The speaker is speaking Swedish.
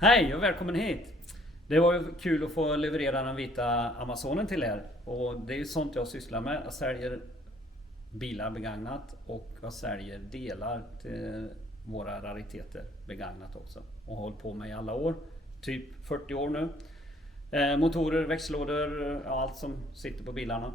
Hej och välkommen hit! Det var ju kul att få leverera den vita Amazonen till er. Och det är ju sånt jag sysslar med. Jag säljer bilar begagnat och jag säljer delar till våra rariteter begagnat också. Och har hållit på med i alla år. Typ 40 år nu. Motorer, växellådor, ja, allt som sitter på bilarna.